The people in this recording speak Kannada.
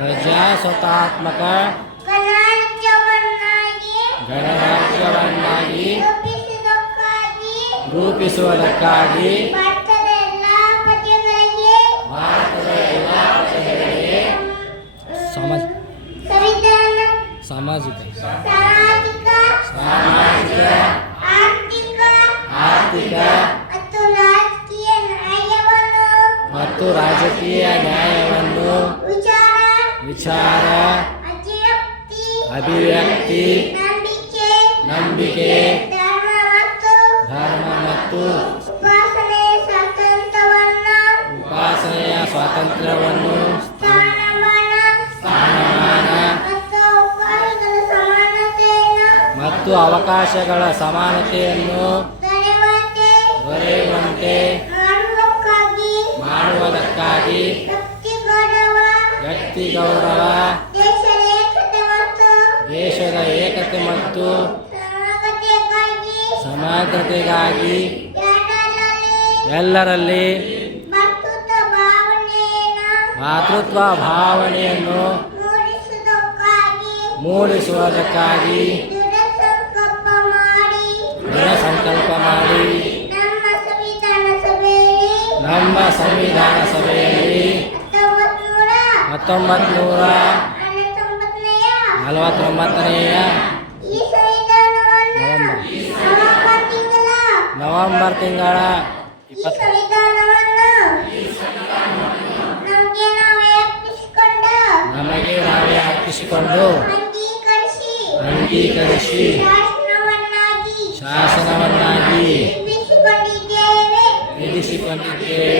ಮೂಲಕ ಗಣರಾಜ್ಯವನ್ನಾಗಿ ಗಣರಾಜ್ಯವನ್ನಾಗಿ ರೂಪಿಸುವುದಕ್ಕಾಗಿ ಭಾರತದ ಎಲ್ಲಾ ಪ್ರಜೆಗಳಿಗೆ ಸಮಾಜ ಸಾಮಾಜಿಕ ಸಾಮಾಜಿಕ ಆರ್ಥಿಕ ಮತ್ತು ರಾಜಕೀಯ ನ್ಯಾಯವನ್ನು ವಿಚಾರ ಅಭಿವ್ಯಕ್ತಿ ನಂಬಿಕೆ ಧರ್ಮ ಮತ್ತು ಉಪಾಸನೆಯ ಸ್ವಾತಂತ್ರ್ಯವನ್ನು ಸ್ಥಾನಮಾನ ಮತ್ತು ಅವಕಾಶಗಳ ಸಮಾನತೆಯನ್ನು ದೊರೆಯುವಂತೆ ಮಾಡುವುದಕ್ಕಾಗಿ ವ್ಯಕ್ತಿ ಗೌರವ ದೇಶದ ಏಕತೆ ಮತ್ತು ಸಮಗ್ರತೆಗಾಗಿ ಎಲ್ಲರಲ್ಲಿ ಮಾತೃತ್ವ ಭಾವನೆಯನ್ನು ಮೂಡಿಸುವುದಕ್ಕಾಗಿ ದೃಢ ಸಂಕಲ್ಪ ಮಾಡಿ ನಮ್ಮ ಸಂವಿಧಾನ ಸಭೆಯಲ್ಲಿ ಹತ್ತೊಂಬತ್ತು ನೂರ ನಲವತ್ತೊಂಬತ್ತನೆಯ ನವಂಬರ್. ನವೆಂಬರ್ ತಿಂಗಳ. ಇಪ್ಪತ್ತು. ನಮಗೆ ನಾವೇ ಅರ್ಪಿಸಿಕೊಂಡ. ಅಂಗೀಕರಿಸಿ. ಶಾಸನವನ್ನಾಗಿ ವಿಧಿಸಿಕೊಂಡಿದ್ದೇವೆ